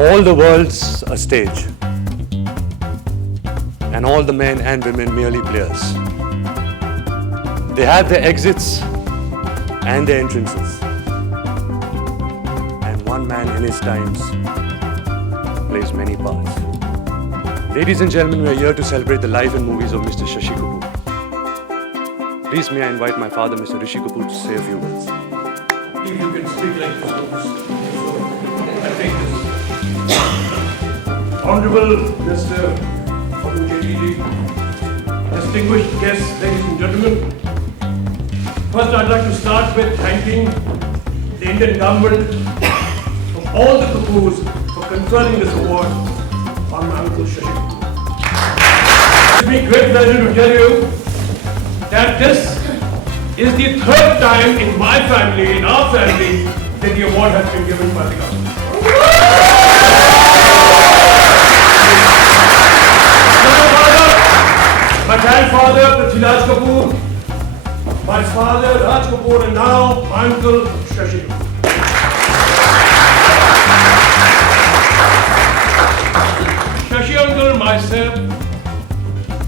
All the world's a stage, and all the men and women merely players. They have their exits and their entrances, and one man in his times plays many parts. Ladies and gentlemen, we are here to celebrate the life and movies of Mr. Shashi Kapoor. Please may I invite my father, Mr. Rishi Kapoor, to say a few words. If you can speak like this, I take this. Honorable Mr. Arun Jaitley, distinguished guests, ladies and gentlemen. First, I'd like to start with thanking the Indian government of all the Kapoors for conferring this award on my uncle Shashi Kapoor. It's me great pleasure to tell you that this is the third time in my family, in our family, that the award has been given by the government. My grandfather, Prithviraj Kapoor, my father, Raj Kapoor, and now my uncle, Shashi Kapoor. Shashi uncle and myself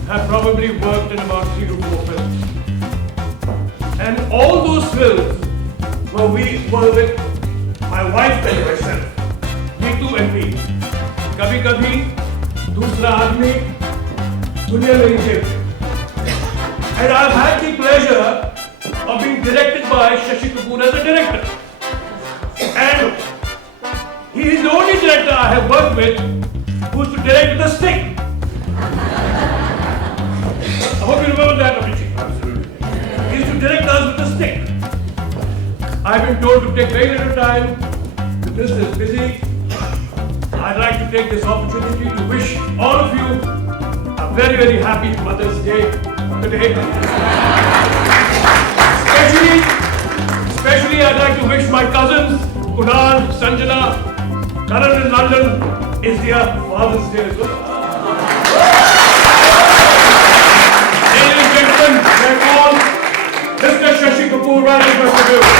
have probably worked in about 3 to 4 films. And all those films were with my wife and myself, Neetu and me. Kabhi Kabhi, Dusra Aadmi, Duniya Meri Jeb. And I've had the pleasure of being directed by Shashi Kapoor as a director. And he is the only director I have worked with who is to direct with a stick. I hope you remember that, Abhijit. Absolutely. He is to direct us with a stick. I've been told to take very little time. The business is busy. I'd like to take this opportunity to wish all of you a very, very happy Mother's Day today. Especially I'd like to wish my cousins, Kunal, Sanjana, Karan in London, is their Father's Day as well. Ladies and gentlemen, we're called Mr. Shashi Kapoor, round of applause.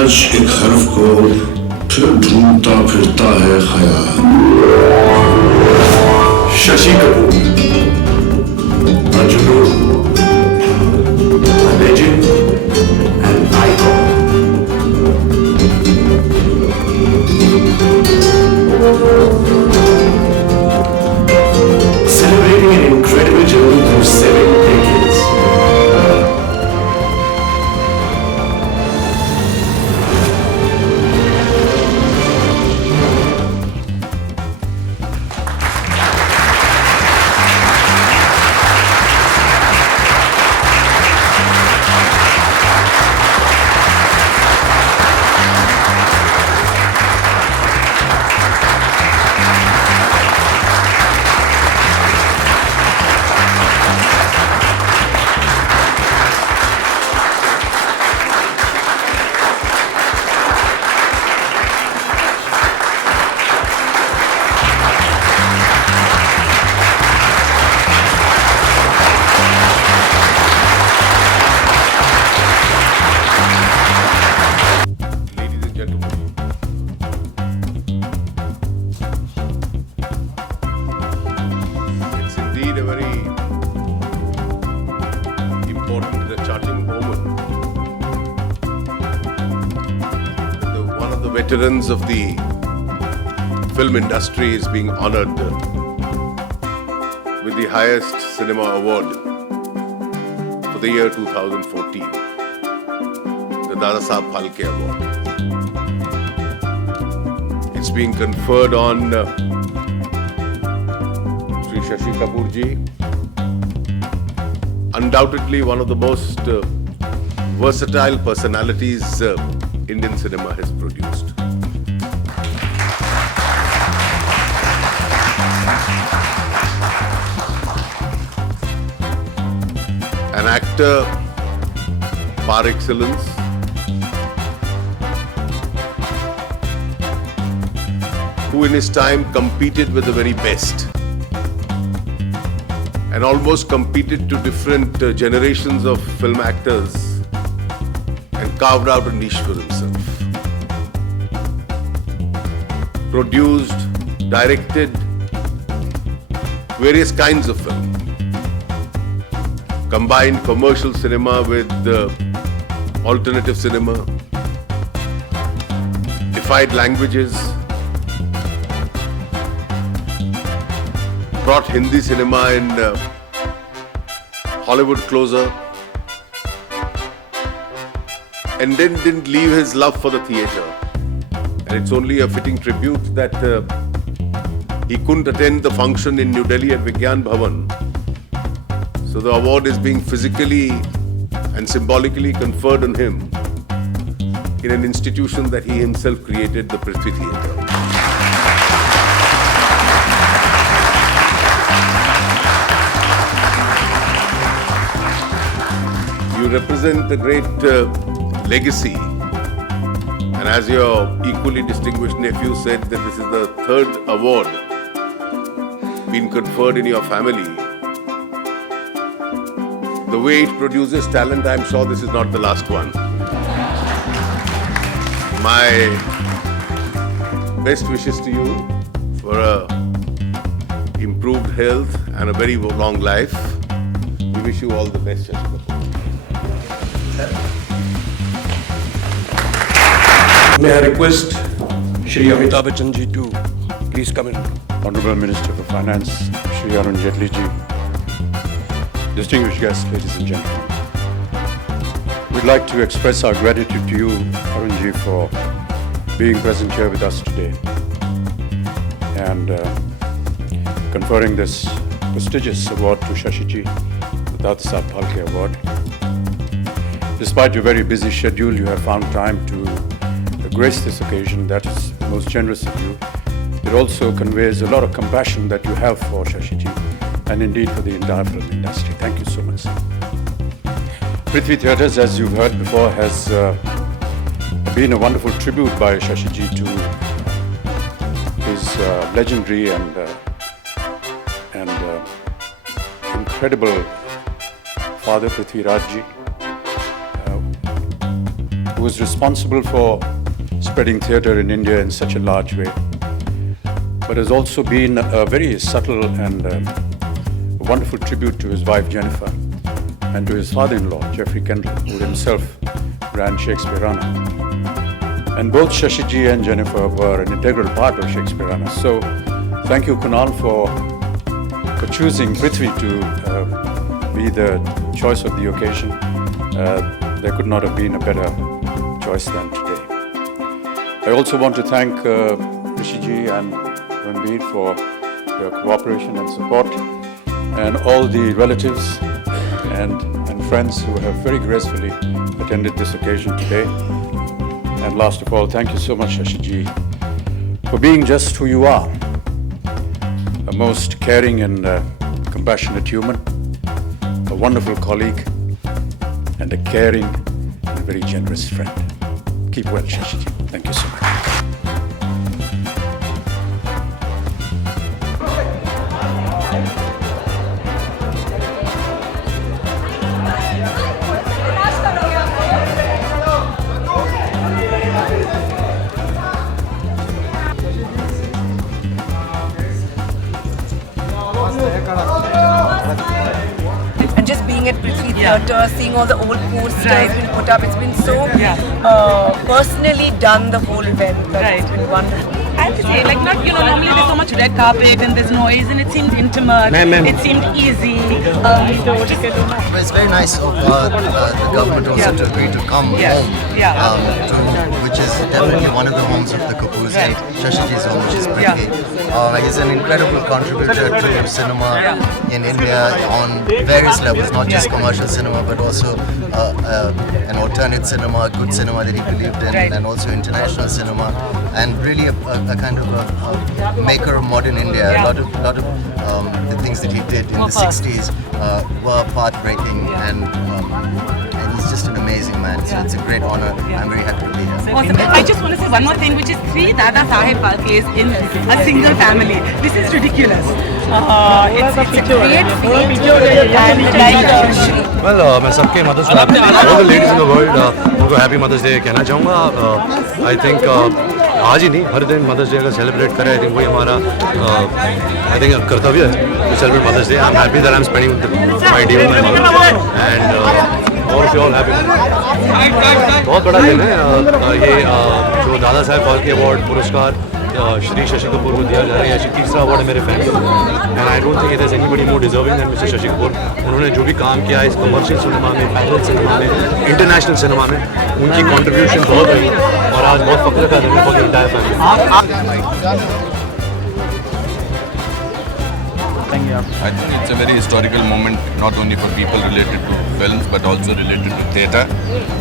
आज एक हर्फ को फिर ढूंढता फिरता है ख्याल। Shashi Kapoor, a junoon, a legend, an icon. Celebrating an incredible journey through 7 decades. A very important and a charging moment. One of the veterans of the film industry is being honored with the highest cinema award for the year 2014, the Dada Saheb Phalke Award. It's being conferred on Shashi Kapoor ji, undoubtedly one of the most versatile personalities Indian cinema has produced. An actor par excellence, who in his time competed with the very best. and almost competed to different generations of film actors and carved out a niche for himself. Produced, directed various kinds of film. Combined commercial cinema with alternative cinema. Defied languages. Brought Hindi cinema in Hollywood closer. And then didn't leave his love for the theatre. And it's only a fitting tribute that he couldn't attend the function in New Delhi at Vigyan Bhavan. So the award is being physically and symbolically conferred on him in an institution that he himself created, the Prithvi Theatre. You represent a great legacy. And as your equally distinguished nephew said that this is the third award being conferred in your family. The way it produces talent, I'm sure this is not the last one. My best wishes to you for improved health and a very long life. We wish you all the best, Shashi Kapoor. May I request Shri Amitabh Bachchan ji to please come in. Honorable Minister for Finance, Shri Arun Jaitley ji, distinguished guests, ladies and gentlemen. We'd like to express our gratitude to you, Arun ji, for being present here with us today and conferring this prestigious award to Shashi ji, the Dada Saheb Phalke Award. Despite your very busy schedule, you have found time to grace this occasion. That is most generous of you. It also conveys a lot of compassion that you have for Shashi ji and indeed for the entire film industry. Thank you so much, sir. Prithvi Theatres, as you've heard before, has been a wonderful tribute by Shashi ji to his legendary and incredible father, Prithvi Raj ji, who was responsible for spreading theatre in India in such a large way, but has also been a very subtle and a wonderful tribute to his wife Jennifer and to his father-in-law Geoffrey Kendall, who himself ran Shakespeareana. And both Shashi ji and Jennifer were an integral part of Shakespeareana. So thank you, Kunal, for choosing Prithvi to be the choice of the occasion. There could not have been a better choice than today. I also want to thank Rishi ji and Ranbir for their cooperation and support, and all the relatives and friends who have very gracefully attended this occasion today. And last of all, thank you so much, Shashi ji, for being just who you are, a most caring and compassionate human, a wonderful colleague, and a caring and very generous friend. Keep well, Shashi ji. Thank you so much. And just being at Prithvi Theatre, seeing all the old posters been put up, it's been so personally done, the whole event. That it's been wonderful. I have to say, like, not, normally there's so much red carpet and there's noise and it seemed intimate, it seemed easy. It's very nice of the government also to agree to come home, which is definitely one of the homes of the Kapoors and Shashiji's home, which is Prithvi. He's an incredible contributor to cinema in India on various levels, not just commercial cinema, but also an alternate cinema, good cinema that he believed in, and also international cinema. and really a kind of a maker of modern India. A lot of the things that he did in the 60s were path-breaking, and he's just an amazing man. So it's a great honor. I'm very happy to be here. Awesome. I just want to say one more thing, which is 3 Dada Saheb Phalkes in a single family. This is ridiculous. It's a great feat. And like Well, मैं सबके mother's को all the ladies in the world उनको happy mother's day कहना चाहूँगा. I think आज ही नहीं, हर दिन mother's day अगर सेलिब्रेट करें, आई थिंक वही हमारा आई थिंक कर्तव्य है to celebrate Mother's Day. I'm happy that I'm spending my day with my mother and all of you all happy. बहुत बड़ा दिन है ये जो दादा साहब फाल्के अवार्ड पुरस्कार श्री शशि कपूर को दिया जा रहा है. ये तीसरा अवार्ड है मेरे फैमिली में, and I don't think it is anybody more deserving than mister Shashi Kapoor. उन्होंने जो भी काम किया है इस कमर्शियल सिनेमा में, पैरेलल सिनेमा में, इंटरनेशनल सिनेमा में, उनकी कंट्रीब्यूशन बहुत रही और आज बहुत फख्र का दिन है for the entire family. I think it's a very historical moment, not only for people related to films, but also related to theatre,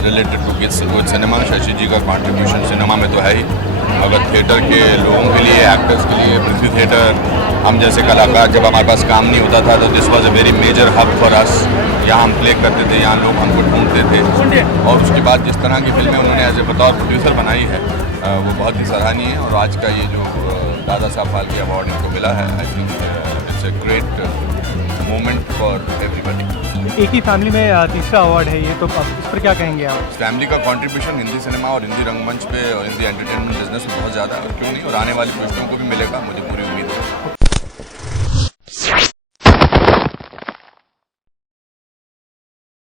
related to with cinema. Shashi ji का contribution सिनेमा में तो है ही, मगर थिएटर के लोगों के लिए, एक्टर्स के लिए, पृथ्वी थिएटर, हम जैसे कलाकार जब हमारे पास काम नहीं होता था तो this was a very major hub for us. यहाँ हम प्ले करते थे, यहाँ लोग हमको ढूंढते थे, और उसके बाद जिस तरह की फिल्में उन्होंने एज ए बतौर प्रोड्यूसर बनाई है वो बहुत ही सराहनीय है. और आज का ये जो दादा साहब फाल्के अवार्ड इनको मिला है, I think it's a great moment for everybody. एक ही फैमिली में तीसरा अवार्ड है ये, तो इस पर क्या कहेंगे आप? फैमिली का कंट्रीब्यूशन हिंदी सिनेमा और हिंदी रंगमंच पे और हिंदी एंटरटेनमेंट बिजनेस में बहुत ज़्यादा है, और क्यों नहीं, और आने वाली पीढ़ियों को भी मिलेगा, मुझे पूरी